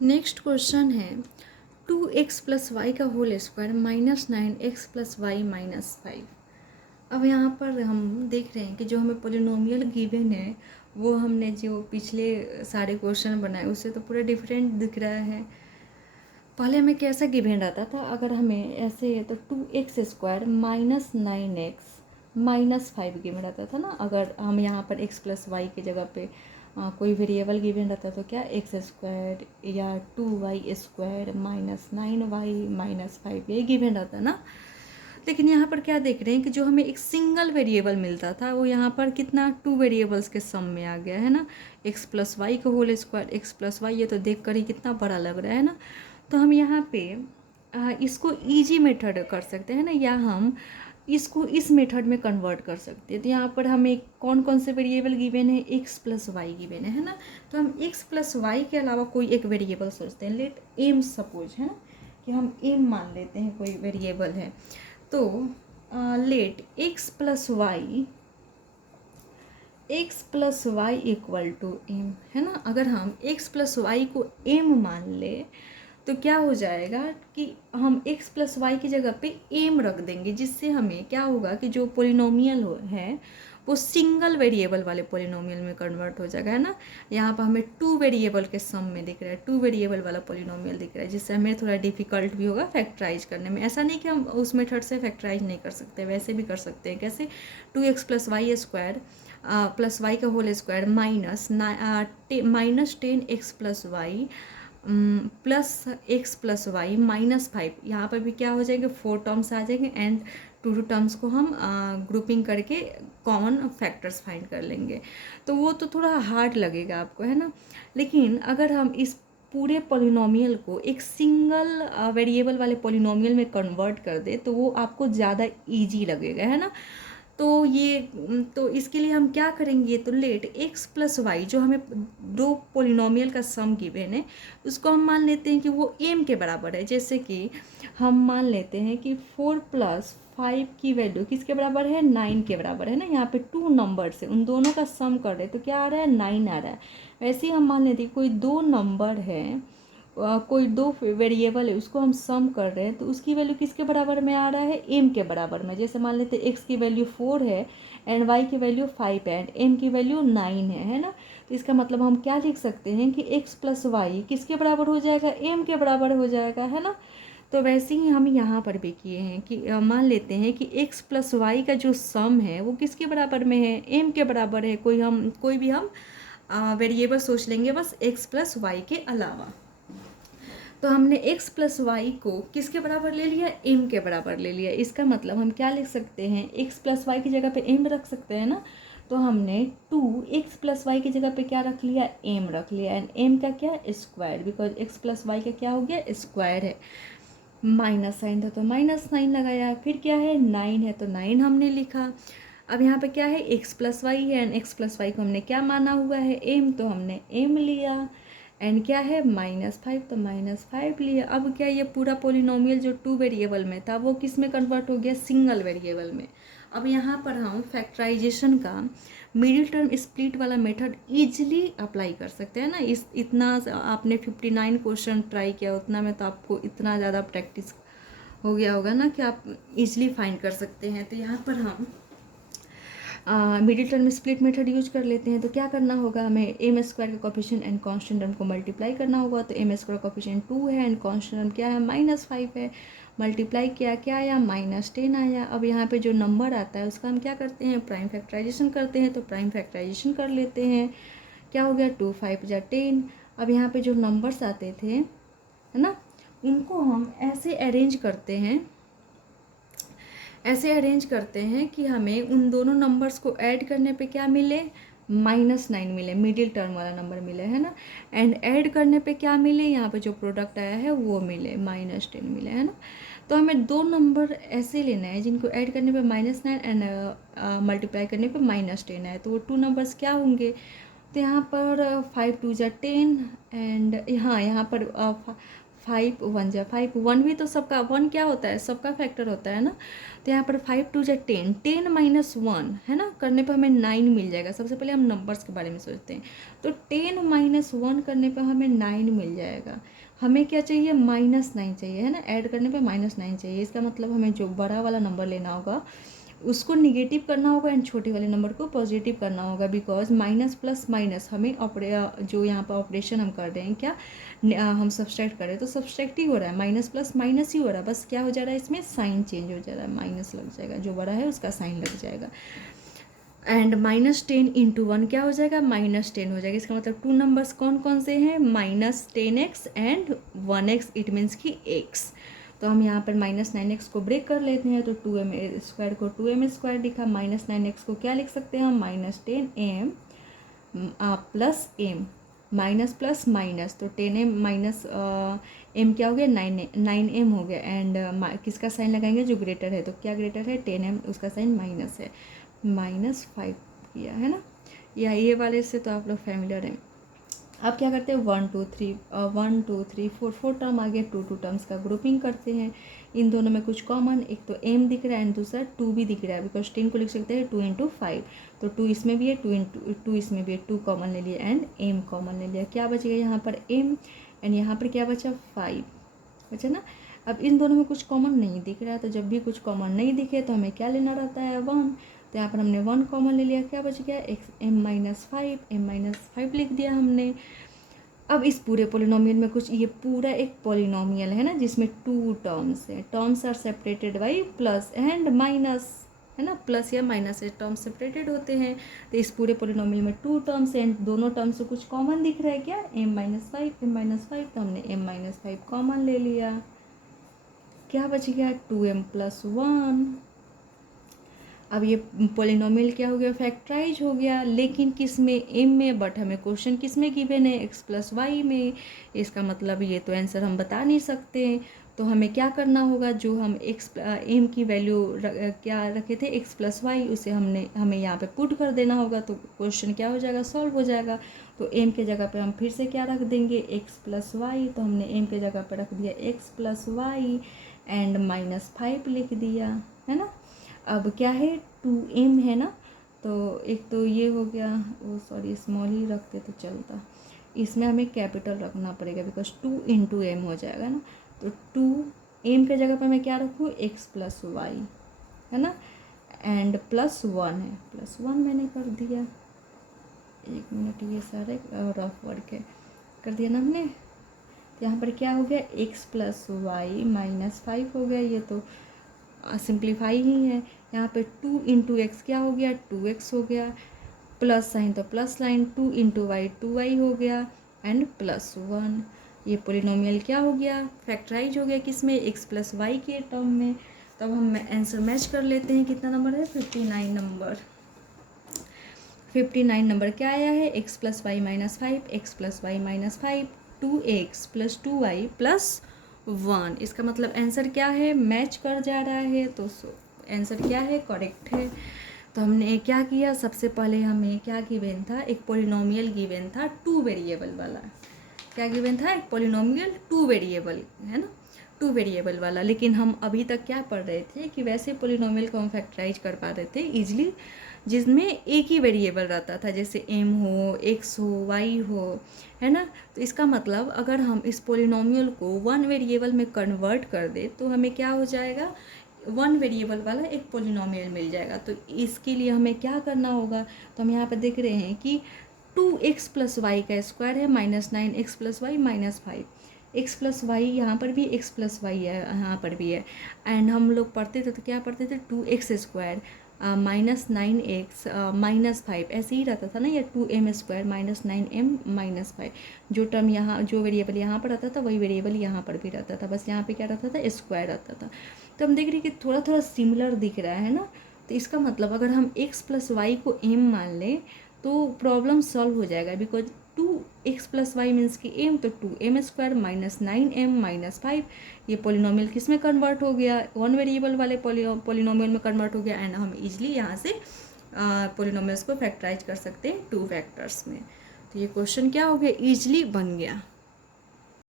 Next question है 2x plus Y का whole square -9x plus Y -5। अब यहाँ पर हम देख रहे हैं कि जो हमें पोलिनोमियल गिवन है वो हमने जो पिछले सारे क्वेश्चन बनाए उससे तो पूरा डिफरेंट दिख रहा है। पहले हमें कैसा गिवन रहता था, अगर हमें ऐसे तो 2x स्क्वायर -9x -5 गिवन रहता था ना। अगर हम यहाँ पर x प्लस वाई की जगह पे कोई वेरिएबल गिवन रहता तो क्या एक्स स्क्वायर या 2y स्क्वायर -9y -5 यही गिवन रहता ना। लेकिन यहाँ पर क्या देख रहे हैं कि जो हमें एक सिंगल वेरिएबल मिलता था वो यहाँ पर कितना 2 वेरिएबल्स के सम में आ गया है ना। x प्लस वाई का whole square x plus y, ये तो देख कर ही कितना बड़ा लग रहा है ना। तो हम यहाँ पे इसको इजी मेथड कर सकते हैं ना, या हम इसको इस मेथड में कन्वर्ट कर सकते हैं। तो यहाँ पर हमें कौन कौन से वेरिएबल गिवन है, x प्लस वाई गिवन है ना। तो हम x प्लस वाई के अलावा कोई एक वेरिएबल सोचते हैं। लेट एम सपोज है ना, कि हम एम मान लेते हैं कोई वेरिएबल है। तो let x plus y equal to m है ना। अगर हम x प्लस वाई को एम मान ले तो क्या हो जाएगा कि हम x प्लस वाई की जगह पे एम रख देंगे, जिससे हमें क्या होगा कि जो पोलिनोमियल है वो सिंगल वेरिएबल वाले पोलिनोमियल में कन्वर्ट हो जाएगा है ना। यहाँ पर हमें 2 वेरिएबल के सम में दिख रहा है, 2 वेरिएबल वाला पोलिनोमियल दिख रहा है, जिससे हमें थोड़ा डिफिकल्ट भी होगा फैक्टराइज करने में। ऐसा नहीं कि हम उस मेथड से फैक्टराइज नहीं कर सकते, वैसे भी कर सकते हैं। कैसे, 2x plus Y square plus Y का whole square -10x plus Y plus x plus Y -5। यहाँ पर भी क्या हो जाएंगे, 4 टर्म्स आ जाएंगे एंड 2 टर्म्स को हम ग्रुपिंग करके कॉमन फैक्टर्स फाइंड कर लेंगे। तो वो तो थोड़ा हार्ड लगेगा आपको है ना। लेकिन अगर हम इस पूरे पोलिनोमियल को एक सिंगल वेरिएबल वाले पोलिनोमियल में कन्वर्ट कर दे तो वो आपको ज़्यादा इजी लगेगा है ना। तो इसके लिए हम क्या करेंगे, तो लेट x प्लस वाई जो हमें 2 पोलिनोमियल का सम गिवन है उसको हम मान लेते हैं कि वो m के बराबर है। जैसे कि हम मान लेते हैं कि 4 प्लस 5 की वैल्यू किसके बराबर है, 9 के बराबर है ना। यहाँ पे 2 नंबर से उन दोनों का सम कर रहे तो क्या आ रहा है, 9 आ रहा है। वैसे ही हम मान लेते हैं कोई 2 नंबर है, कोई 2 वेरिएबल है, उसको हम सम कर रहे हैं तो उसकी वैल्यू किसके बराबर में आ रहा है, m के बराबर में। जैसे मान लेते हैं x की वैल्यू 4 है एंड y की वैल्यू 5 है एंड m की वैल्यू 9 है ना। तो इसका मतलब हम क्या लिख सकते हैं कि x प्लस वाई किसके बराबर हो जाएगा, m के बराबर हो जाएगा है ना। तो वैसे ही हम यहाँ पर भी किए हैं कि मान लेते हैं कि x प्लस वाई का जो सम है वो किसके बराबर में है, m के बराबर है। कोई भी हम वेरिएबल सोच लेंगे बस x प्लस वाई के अलावा। तो हमने x प्लस वाई को किसके बराबर ले लिया, m के बराबर ले लिया। इसका मतलब हम क्या लिख सकते हैं, x प्लस वाई की जगह पे m रख सकते हैं ना। तो हमने 2x प्लस वाई की जगह पे क्या रख लिया, m रख लिया एंड m का क्या, square, because x plus Y का क्या हो गया, स्क्वायर है। माइनस साइन था तो -9 लगाया, फिर क्या है 9 है तो 9 हमने लिखा। अब यहाँ पे क्या है, x प्लस वाई है एंड x प्लस वाई को हमने क्या माना हुआ है, m, तो हमने m लिया एंड क्या है -5 तो -5 लिया। अब क्या, ये पूरा पोलिनोमियल जो 2 वेरिएबल में था वो किस में कन्वर्ट हो गया, सिंगल वेरिएबल में। अब यहाँ पर हम फैक्टराइजेशन का मिडिल टर्म स्प्लिट वाला मेथड इजीली अप्लाई कर सकते हैं ना। इतना आपने 59 क्वेश्चन ट्राई किया उतना में तो आपको इतना ज़्यादा प्रैक्टिस हो गया होगा ना कि आप इजीली फाइंड कर सकते हैं। तो यहाँ पर हम middle term split method use कर लेते हैं। तो क्या करना होगा, हमें एम स्क्वायर का कोफिशिएंट एंड कांस्टेंट टर्म को मल्टीप्लाई करना होगा। तो एम स्क्वायर कोफिशिएंट 2 है एंड कांस्टेंट टर्म क्या है, -5 है। मल्टीप्लाई किया, क्या आया, -10 आया। अब यहाँ पे जो नंबर आता है उसका हम क्या करते हैं, प्राइम फैक्टराइजेशन करते हैं। तो प्राइम फैक्टराइजेशन कर लेते हैं, क्या हो गया, 2 5 जा 10। अब यहाँ पे जो नंबर्स आते थे है ना, उनको हम ऐसे अरेंज करते हैं कि हमें उन दोनों नंबर्स को ऐड करने पे क्या मिले, -9 मिले, मिडिल टर्म वाला नंबर मिले है ना। एंड ऐड करने पे क्या मिले, यहाँ पे जो प्रोडक्ट आया है वो मिले, -10 मिले है ना। तो हमें 2 नंबर ऐसे लेना है जिनको ऐड करने पे -9 एंड मल्टीप्लाई करने पे -10 है। तो वो 2 नंबर्स क्या होंगे, तो यहाँ पर 5 2 जा 10 एंड हाँ यहाँ पर 5 1 जा 5, 1 भी तो सबका, 1 क्या होता है, सबका फैक्टर होता है ना। तो यहाँ पर 5 2 जा 10, 10 माइनस 1 है ना, करने पर हमें 9 मिल जाएगा। सबसे पहले हम नंबर्स के बारे में सोचते हैं। तो 10 माइनस 1 करने पर हमें 9 मिल जाएगा। हमें क्या चाहिए, -9 चाहिए है ना, ऐड करने पे -9 चाहिए। इसका मतलब हमें जो बड़ा वाला नंबर लेना होगा उसको निगेटिव करना होगा एंड छोटे वाले नंबर को पॉजिटिव करना होगा। बिकॉज माइनस प्लस माइनस हमें जो यहाँ पर ऑपरेशन हम कर रहे हैं, क्या हम सब्सट्रैक्ट कर रहे हैं, तो सब्सट्रैक्ट ही हो रहा है, माइनस प्लस माइनस ही हो रहा है। बस क्या हो जा रहा है, इसमें साइन चेंज हो जा रहा है, माइनस लग जाएगा, जो बड़ा है उसका साइन लग जाएगा। एंड -10 इंटू 1 क्या हो जाएगा, -10 हो जाएगा। इसका मतलब 2 नंबर्स कौन कौन से हैं, -10x and 1x, it means कि x। तो हम यहाँ पर -9x को ब्रेक कर लेते हैं, तो 2m² को 2m² लिखा, -9x को क्या लिख सकते हैं हम, -10m plus m, minus plus minus, तो 10m माइनस m क्या हो गया, 9m हो गया। एंड किसका साइन लगाएंगे, जो ग्रेटर है, तो क्या ग्रेटर है, 10m, उसका साइन माइनस है, -5 किया है ना। या ये वाले से तो आप लोग फैमिलियर हैं। अब क्या करते हैं, 1 2 3 4 टर्म आ गए, 2 टर्म्स का ग्रुपिंग करते हैं। इन दोनों में कुछ कॉमन, एक तो m दिख रहा है एंड दूसरा 2 भी दिख रहा है, बिकॉज 10 को लिख सकते हैं 2 इंटू 5, तो 2 इसमें भी है, 2 इसमें भी है, 2 कॉमन ले लिया एंड m कॉमन ले लिया। क्या बच गया यहाँ पर m एंड यहाँ पर क्या बचा, 5 बचा ना। अब इन दोनों में कुछ कॉमन नहीं दिख रहा है, तो जब भी कुछ कॉमन नहीं दिखे तो हमें क्या लेना रहता है, 1। तो यहाँ पर हमने 1 कॉमन ले लिया, क्या बच गया, m-5 लिख दिया हमने। अब इस पूरे पोलिनोमियल में कुछ, ये पूरा एक पोलिनोमियल है ना जिसमें 2 टर्म्स हैं, terms are separated by plus and minus है ना, प्लस या माइनस से टर्म्स सेपरेटेड होते हैं। तो इस पूरे पोलिनोमियल में 2 टर्म्स एंड दोनों टर्म्स से कुछ कॉमन दिख रहा है, क्या, m-5, तो हमने m-5 कॉमन ले लिया। क्या बच गया, 2m + 1। अब ये पोलिनोमियल क्या हो गया, फैक्टराइज हो गया, लेकिन किस में, m में, बट हमें क्वेश्चन किस में गिवन है, x + y में। इसका मतलब ये तो आंसर हम बता नहीं सकते। तो हमें क्या करना होगा, जो हम m की वैल्यू क्या रखे थे, x + y, उसे हमें यहाँ पे पुट कर देना होगा, तो क्वेश्चन क्या हो जाएगा, सॉल्व हो जाएगा। तो m के जगह पे हम फिर से क्या रख देंगे, x + y, तो हमने m के जगह पे रख दिया x + y एंड -5 लिख दिया है ना। अब क्या है, 2m है ना, तो एक तो ये हो गया, वो सॉरी स्मॉल ही रखते तो चलता, इसमें हमें कैपिटल रखना पड़ेगा बिकॉज 2 इंटू m हो जाएगा ना। तो 2m के जगह पर मैं क्या रखूँ, x + y है ना, एंड +1 है, +1 मैंने कर दिया। 1 मिनट, ये सारे रफ वर्क है, कर दिया ना हमने। यहाँ पर क्या हो गया, x + y -5 हो गया, ये तो सिंप्लीफाई ही है। यहाँ पे 2 इंटू एक्स क्या हो गया, 2x हो गया, प्लस साइन तो plus line, 2 into y 2y हो गया एंड +1। ये पोलिनोमियल क्या हो गया, फैक्टराइज हो गया, किस में, x + y के टर्म में। तब हम आंसर मैच कर लेते हैं, कितना नंबर है, 59 नंबर। 59 नंबर क्या आया है, x + y -5, x + y -5, 2x + 2y + 1। इसका मतलब आंसर क्या है, मैच कर जा रहा है, तो आंसर क्या है, करेक्ट है। तो हमने क्या किया, सबसे पहले हमें क्या गिवन था, एक पोलिनोमियल गिवन था 2 वेरिएबल वाला। क्या गिवन था, एक पोलिनोमियल 2 वेरिएबल है ना, 2 वेरिएबल वाला। लेकिन हम अभी तक क्या पढ़ रहे थे कि वैसे पोलिनोमियल को हम फैक्टराइज कर पा रहे थे ईजिली, जिसमें एक ही वेरिएबल रहता था, जैसे m हो, x हो, y हो, है ना। तो इसका मतलब अगर हम इस पोलिनोमियल को 1 वेरिएबल में कन्वर्ट कर दे तो हमें क्या हो जाएगा, 1 वेरिएबल वाला एक पोलिनोमियल मिल जाएगा। तो इसके लिए हमें क्या करना होगा, तो हम यहाँ पर देख रहे हैं कि 2x + y का स्क्वायर है, -9x + y -5, x + y यहाँ पर भी x + y है, यहाँ पर भी है। एंड हम लोग पढ़ते थे तो क्या पढ़ते थे, 2x² -9x -5 ऐसे ही रहता था ना, या 2m² -9m -5। जो टर्म यहाँ, जो वेरिएबल यहाँ पर रहता था वही वेरिएबल यहाँ पर भी रहता था, बस यहाँ पे क्या रहता था, स्क्वायर रहता था। तो हम देख रहे हैं कि थोड़ा थोड़ा सिमिलर दिख रहा है ना। तो इसका मतलब अगर हम x + y को m मान लें तो प्रॉब्लम सॉल्व हो जाएगा, बिकॉज 2x + y मीन्स कि m, तो 2m² -9m -5। ये पोलिनोमियल किस में कन्वर्ट हो गया, 1 वेरिएबल वाले पोलिनोमियल में कन्वर्ट हो गया। एंड हम इजली यहाँ से पोलिनोमियल्स को फैक्टराइज कर सकते हैं 2 फैक्टर्स में। तो ये क्वेश्चन क्या हो गया, ईजिली बन गया।